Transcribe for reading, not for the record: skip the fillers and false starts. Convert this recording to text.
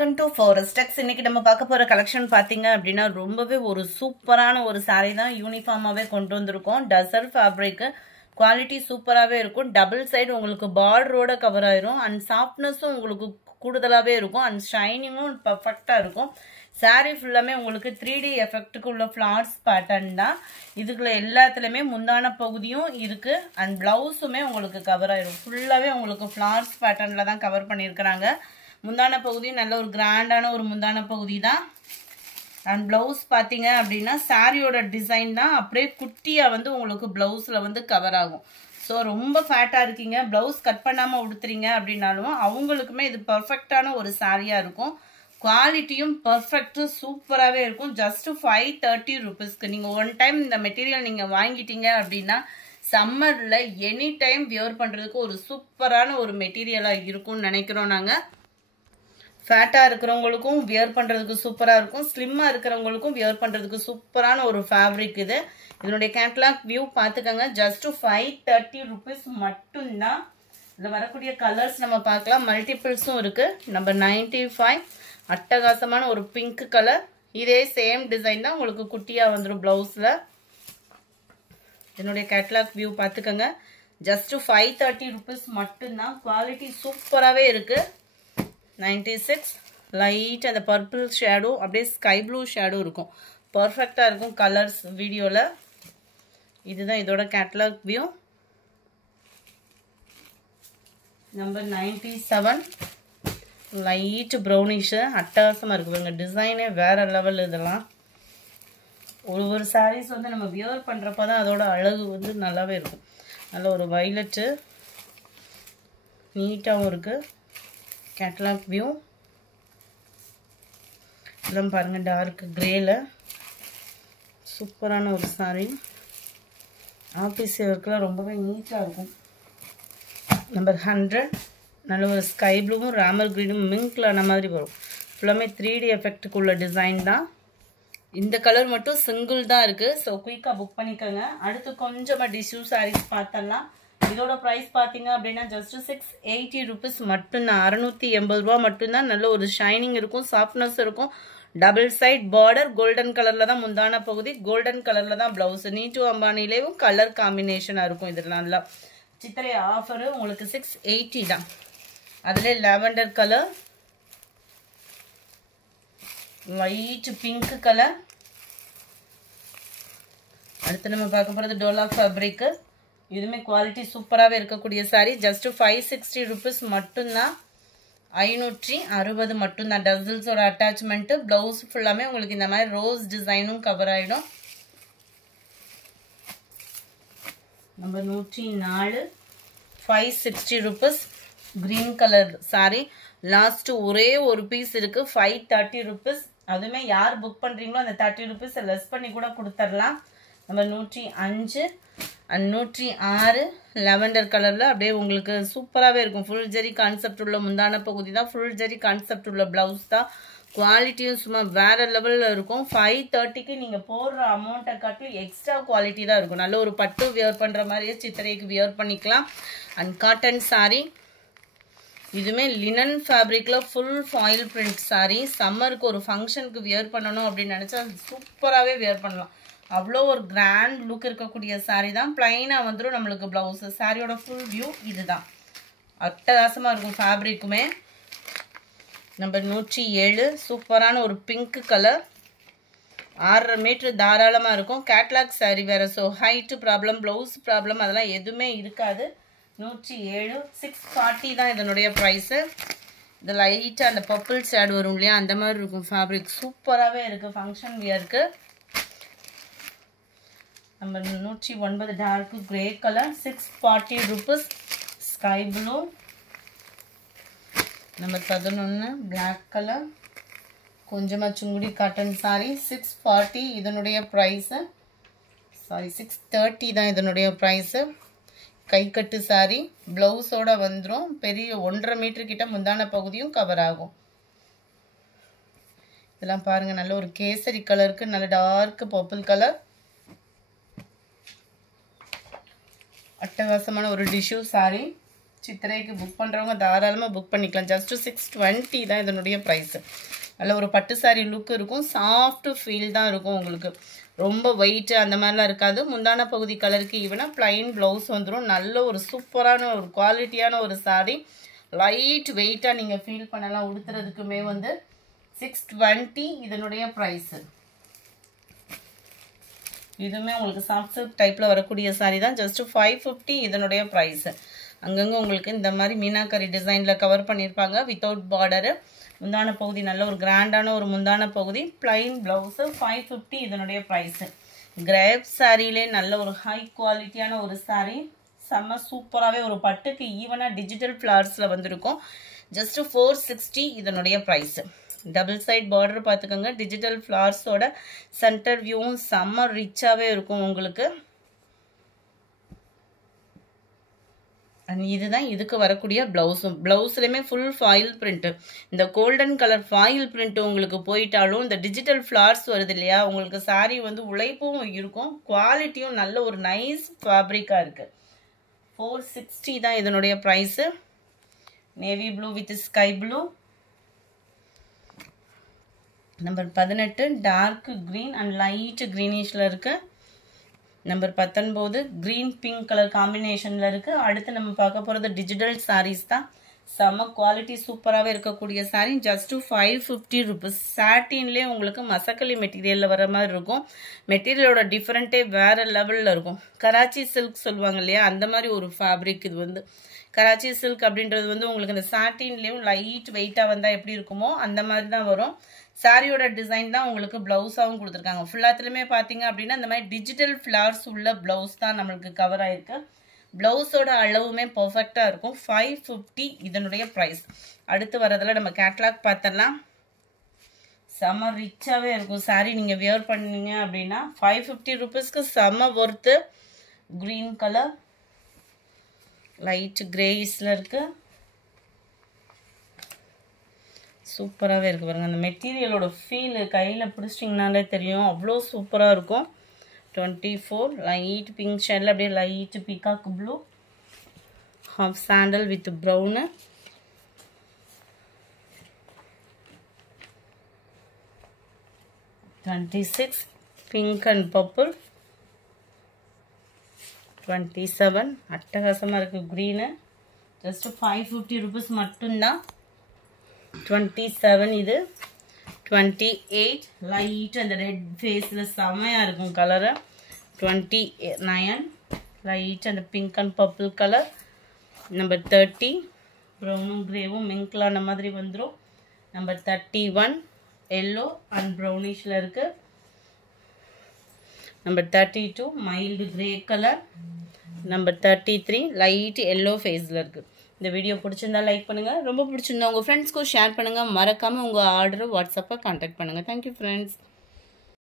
Welcome to ஃபாரஸ்டெக்ஸ். இன்னைக்கு நம்ம பார்க்க போற கலெக்ஷன் பாத்தீங்க அப்படின்னா ரொம்பவே ஒரு சூப்பரான ஒரு saree தான் யூனிஃபார்மாவே கொண்டு வந்திருக்கோம். டசர் ஃபேப்ரிக் குவாலிட்டி சூப்பராகவே இருக்கும். டபுள் சைடு உங்களுக்கு பார்டரோட கவர் ஆயிரும் அண்ட் சாஃப்ட்னஸும் உங்களுக்கு கூடுதலாகவே இருக்கும் அண்ட் ஷைனிங்கும் பர்ஃபெக்டாக இருக்கும். சாரீ ஃபுல்லாமே உங்களுக்கு 3D எஃபெக்ட்டுக்கு உள்ள ஃப்ளார்ஸ் பேட்டர்ன் தான். இதுக்குள்ள எல்லாத்துலேயுமே முந்தான பகுதியும் இருக்கு அண்ட் பிளவுஸுமே உங்களுக்கு கவர் ஆயிரும். ஃபுல்லாகவே உங்களுக்கு ஃப்ளார்ஸ் பேட்டர்னில் தான் கவர் பண்ணியிருக்கிறாங்க. முந்தான பகுதியும் நல்ல ஒரு கிராண்டான ஒரு முந்தான பகுதி தான். அண்ட் பிளவுஸ் பார்த்தீங்க அப்படின்னா சாரியோட டிசைன் தான் அப்படியே குட்டியாக வந்து உங்களுக்கு பிளவுஸில் வந்து கவர் ஆகும். ஸோ ரொம்ப ஃபேட்டாக இருக்கீங்க, பிளவுஸ் கட் பண்ணாமல் உடுத்துறீங்க அப்படின்னாலும் அவங்களுக்குமே இது பர்ஃபெக்டான ஒரு சாரியாக இருக்கும். குவாலிட்டியும் பர்ஃபெக்ட்டு சூப்பராகவே இருக்கும். ஜஸ்ட்டு 530 rupeesக்கு நீங்கள் ஒன் டைம் இந்த மெட்டீரியல் நீங்கள் வாங்கிட்டீங்க அப்படின்னா சம்மரில் எனி டைம் வியர் பண்ணுறதுக்கு ஒரு சூப்பரான ஒரு மெட்டீரியலாக இருக்கும்னு நினைக்கிறோம் நாங்கள். ஃபேட்டாக இருக்கிறவங்களுக்கும் வியர் பண்ணுறதுக்கு சூப்பராக இருக்கும், ஸ்லிம்மாக இருக்கிறவங்களுக்கும் வியர் பண்ணுறதுக்கு சூப்பரான ஒரு ஃபேப்ரிக் இது. இதனுடைய கேட்லாக் வியூ பார்த்துக்கோங்க. ஜஸ்ட்டு 530 rupees மட்டும்தான். இதில் வரக்கூடிய கலர்ஸ் நம்ம பார்க்கலாம். மல்டிபிள்ஸும் இருக்குது. நம்பர் 95 அட்டகாசமான ஒரு பிங்க் கலர். இதே சேம் டிசைன் தான் உங்களுக்கு குட்டியாக வந்துடும் ப்ளவுஸில். இதனுடைய கேட்லாக் வியூ பார்த்துக்கோங்க. ஜஸ்ட்டு 530 rupees மட்டும்தான். குவாலிட்டி சூப்பராகவே இருக்குது. 96 லைட் அந்த பர்பிள் ஷேடோ அப்படியே ஸ்கை ப்ளூ ஷேடோ இருக்கும். பர்ஃபெக்டாக இருக்கும் கலர்ஸ் வீடியோவில். இதுதான் இதோட கேட்லாக் வியூ. நம்பர் 97 லைட் ப்ரௌனிஷு அட்டகாசமாக இருக்குது பாருங்க. டிசைனே வேறு லெவல். இதெல்லாம் ஒரு சாரீஸ் வந்து நம்ம வியர் பண்ணுறப்ப தான் அதோட அழகு வந்து நல்லாவே இருக்கும். நல்ல ஒரு வைலட்டு நீட்டாகவும் இருக்குது. கேட்லாக் வியூ இதெல்லாம் பாருங்கள், டார்க் கிரேல சூப்பரான ஒரு சாரீ. ஆஃபீஸ் ஒர்க்கெலாம் ரொம்பவே நீட்டாக இருக்கும். நம்பர் 100 நல்ல ஒரு ஸ்கை ப்ளூவும் ராமர் க்ரீனும் மிங்க்ல ஆன மாதிரி வரும். ஃபுல்லாமே 3D எஃபெக்ட்டுக்குள்ள டிசைன் தான். இந்த கலர் மட்டும் சிங்கிள் தான் இருக்குது. ஸோ குயிக்காக புக் பண்ணிக்கோங்க. அடுத்து கொஞ்சமாக டிஷ்யூ சாரீஸ் பார்த்தலாம். இதோட ப்ரைஸ் பார்த்தீங்க அப்படின்னா ஜஸ்ட் 680 rupees மட்டும்தான். 680 ரூபா மட்டும்தான். நல்ல ஒரு ஷைனிங் இருக்கும், சாஃப்ட்னஸ் இருக்கும். டபுள் சைட் பார்டர் கோல்டன் கலரில் தான் முந்தான பகுதி, கோல்டன் கலரில் தான் ப்ளவுஸ். நீட்டு அம்பானிலேயும் கலர் காம்பினேஷனாக இருக்கும். இது நல்லா சித்திரை ஆஃபரு உங்களுக்கு 680 தான். அதில் lavender colour, light pink colour. அடுத்து நம்ம பார்க்க போகிறது டோலா ஃபேப்ரிக்கு. இதுவுமே குவாலிட்டி சூப்பராகவே இருக்கக்கூடிய சாரீ. ஜஸ்ட்டு 560 rupees மட்டும்தான். 560 மட்டும்தான். டசல்ஸோட அட்டாச்மெண்ட்டு. ப்ளவுஸ் ஃபுல்லாமே உங்களுக்கு இந்த மாதிரி ரோஸ் டிசைனும் கவர் ஆகிடும். Number 104 560 rupees green colour sari. Last ஒரே ஒரு பீஸ் இருக்குது. 530 rupees. அதுவுமே யார் புக் பண்ணுறீங்களோ அந்த 30 rupees லெஸ் பண்ணி கூட கொடுத்துடலாம். நம்பர் 105 அண்ட் 106 லாவெண்டர் கலரில் அப்படியே உங்களுக்கு சூப்பராகவே இருக்கும். ஃபுல் ஜெரி கான்செப்ட் உள்ள முந்தான பகுதி தான். ஃபுல் ஜெரி கான்செப்ட் உள்ள ப்ளவுஸ் தான். குவாலிட்டியும் சும்மா வேறு லெவலில் இருக்கும். 530க்கு நீங்கள் போடுற அமௌண்ட்டை காட்டிலும் எக்ஸ்ட்ரா குவாலிட்டி தான் இருக்கும். நல்ல ஒரு பட்டு வியர் பண்ணுற மாதிரியே சித்திரைக்கு வியர் பண்ணிக்கலாம். And cotton sari. இதுவுமே லினன் ஃபேப்ரிக்கில் ஃபுல் ஃபாயில் பிரிண்ட் சாரீ. சம்மருக்கு ஒரு ஃபங்க்ஷனுக்கு வியர் பண்ணணும் அப்படின்னு நினச்சா சூப்பராகவே வியர் பண்ணலாம். அவ்வளோ ஒரு கிராண்ட் லுக் இருக்கக்கூடிய சாரீ தான். பிளைனாக வந்துடும் நம்மளுக்கு ப்ளவுஸு. சாரியோட ஃபுல் வியூ இது தான். அட்டகாசமாக இருக்கும் ஃபேப்ரிக்குமே. நம்பர் 107 சூப்பரான ஒரு பிங்க் கலர். 6.5 மீட்ரு தாராளமாக இருக்கும். கேட்லாக் சாரீ வேறு. So height problem, blouse problem அதெல்லாம் எதுவுமே இருக்காது. 107 640 தான் இதனுடைய ப்ரைஸு. இது லைட்டாக அந்த பர்பிள் ஷேட் வரும் இல்லையா, அந்த மாதிரி இருக்கும் ஃபேப்ரிக். சூப்பராகவே இருக்குது ஃபங்க்ஷன் வியருக்கு. Number 109 dark grey colour. 640 rupees sky blue. Number 11 black colour. கொஞ்சமாக சுங்குடி காட்டன் சாரீ. 640 இதனுடைய ப்ரைஸு. சாரி 630 தான் இதனுடைய ப்ரைஸு. கைக்கட்டு சாரீ. ப்ளவுஸோடு வந்துடும். பெரிய 1.5 மீட்டர் கிட்ட முந்தான பகுதியும் கவர் ஆகும். இதெல்லாம் பாருங்கள், நல்ல ஒரு கேசரி கலருக்கு நல்ல டார்க் பர்பிள் கலர். அட்டகாசமான ஒரு டிஷ்யூ சாரீ. சித்திரைக்கு புக் பண்ணுறவங்க தாராளமாக புக் பண்ணிக்கலாம். ஜஸ்ட்டு 620 தான் இதனுடைய ப்ரைஸு. அதில் ஒரு பட்டு சாரி லுக் இருக்கும், சாஃப்ட் ஃபீல் தான் இருக்கும் உங்களுக்கு. ரொம்ப வெயிட்டு அந்த மாதிரிலாம் இருக்காது. முந்தான பகுதி கலருக்கு ஈவனாக ப்ளைன் ப்ளவுஸ் வந்துடும். நல்ல ஒரு சூப்பரான ஒரு குவாலிட்டியான ஒரு சாரீ. லைட் வெயிட்டாக நீங்கள் ஃபீல் பண்ணலாம். உடுத்துறதுக்குமே வந்து 620 இதனுடைய ப்ரைஸு. இதுவுமே உங்களுக்கு சாஃப்ட் சில்க் டைப்பில் வரக்கூடிய சாரீ தான். ஜஸ்ட்டு 550 இதனுடைய ப்ரைஸு. அங்கங்கே உங்களுக்கு இந்த மாதிரி மீனாக்கரி டிசைனில் கவர் பண்ணியிருப்பாங்க வித்தவுட் பார்டரு. முந்தான பகுதி நல்ல ஒரு கிராண்டான ஒரு முந்தான பகுதி, பிளைன் ப்ளவுஸு. 550 இதனுடைய ப்ரைஸு. கிரேப் சாரியிலே நல்ல ஒரு ஹை குவாலிட்டியான ஒரு சாரீ. செம்ம சூப்பராகவே ஒரு பட்டுக்கு ஈவனாக டிஜிட்டல் ஃப்ளவர்ஸில் வந்திருக்கும். ஜஸ்ட்டு 460 இதனுடைய ப்ரைஸு. டபுள் சைட் பார்டர் பார்த்துக்கோங்க. டிஜிட்டல் ஃப்ளவர்ஸோட சென்டர் வியூவும் செம்ம ரிச்சாகவே இருக்கும் உங்களுக்கு. இதுதான் இதுக்கு வரக்கூடிய ப்ளவுஸும். ப்ளவுஸ்லையுமே ஃபுல் ஃபாயில் பிரிண்ட்டு. இந்த கோல்டன் கலர் ஃபாயில் பிரிண்ட்டு உங்களுக்கு போயிட்டாலும் இந்த டிஜிட்டல் ஃப்ளவர்ஸ் வருது இல்லையா, உங்களுக்கு சாரீ வந்து உழைப்பும் இருக்கும், குவாலிட்டியும் நல்ல ஒரு நைஸ் ஃபேப்ரிக்காக இருக்குது. 460 தான் இதனுடைய price. Navy blue with sky blue. Number 18 dark green and light க்ரீனிஷில் இருக்குது. நம்பர் 19 க்ரீன் பிங்க் கலர் காம்பினேஷனில் இருக்குது. அடுத்து நம்ம பார்க்க போகிறது டிஜிட்டல் சாரீஸ் தான். செம்ம குவாலிட்டி சூப்பராகவே இருக்கக்கூடிய சாரீ. Just 550 rupees. சாட்டின்லேயே உங்களுக்கு மசக்கலி மெட்டீரியலில் வர மாதிரி இருக்கும். மெட்டீரியலோட டிஃப்ரெண்ட்டே வேறு லெவலில் இருக்கும். கராச்சி சில்க் சொல்லுவாங்க இல்லையா, அந்த மாதிரி ஒரு ஃபேப்ரிக் இது வந்து. கராச்சி சில்க் அப்படின்றது வந்து உங்களுக்கு இந்த சாட்டின்லேயும் லைட் வெயிட்டாக வந்தால் எப்படி இருக்குமோ அந்த மாதிரி தான் வரும். சாரியோட டிசைன் தான் உங்களுக்கு ப்ளவுஸாகவும் கொடுத்துருக்காங்க. ஃபுல்லாத்துலேயுமே பார்த்தீங்க அப்படின்னா இந்த மாதிரி டிஜிட்டல் ஃப்ளவர்ஸ் உள்ள ப்ளவுஸ் தான் நம்மளுக்கு கவர் ஆகிருக்கு. ப்ளவுஸோட அளவுமே பர்ஃபெக்டாக இருக்கும். 550 இதனுடைய ப்ரைஸ். அடுத்து வரதில் நம்ம கேட்லாக் பார்த்தோம்னா செம்ம ரிச்சாகவே இருக்கும் சாரீ. நீங்கள் வியர் பண்ணீங்க அப்படின்னா 550 ருபீஸ்க்கு செம்ம ஒர்த்து. க்ரீன் கலர் லைட் கிரேஸில் இருக்குது. சூப்பராகவே இருக்குது பாருங்கள். அந்த மெட்டீரியலோட ஃபீலு கையில் பிடிச்சிட்டிங்கனாலே தெரியும், அவ்வளோ சூப்பராக இருக்கும். 24 லைட் பிங்க் ஷேடில் அப்படியே light peacock blue, half sandal with brown. 26 pink and purple. 27 அட்டகாசமாக இருக்குது க்ரீனு. ஜஸ்ட்டு 550 ருபீஸ் மட்டும்தான். 27 இது. 28 லைட் அந்த ரெட் ஃபேஸில் செம்மையாக இருக்கும் கலரு. 29 லைட் அந்த pink and purple colour. Number 30 ப்ரௌனும் கிரேவும் மிங்க்லான மாதிரி வந்துடும். நம்பர் 31 எல்லோ அண்ட் ப்ரௌனிஷில் இருக்குது. Number 32 mild grey colour. Number 33 light yellow ஃபேஸில் இருக்குது. இந்த வீடியோ பிடிச்சிருந்தா லைக் பண்ணுங்கள். ரொம்ப பிடிச்சிருந்தா உங்கள் ஃப்ரெண்ட்ஸ்க்கும் ஷேர் பண்ணுங்கள். மறக்காமல் உங்கள் ஆர்டரை வாட்ஸ்அப்பில் கான்டாக்ட் பண்ணுங்கள். Thank you friends.